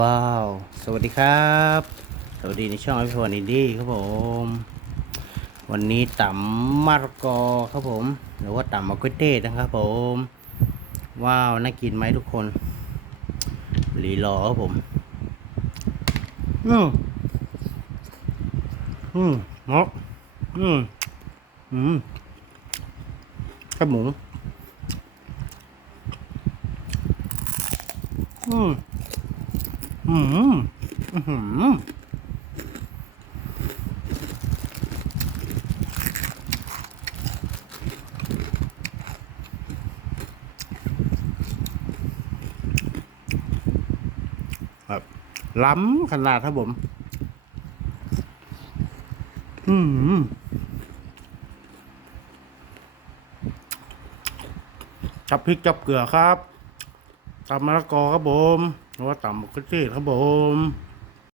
ว้าว สวัสดีครับ สวัสดีในช่องอภิพรอินดี้ครับผม วันนี้ต่ำมะระกอครับผม หรือว่าต่ำมะกุเต้นะครับผม ว้าว น่ากินไหมทุกคนหลีรอครับผม อืมอืมเนาะอืมอืมแค่หมู อืม อืมอือหือแบล้ำขนาดครับผม อืมจับพริกจับเกลือครับตำมะละกอครับผม ว่าต่ำมะเขือเทศครับผม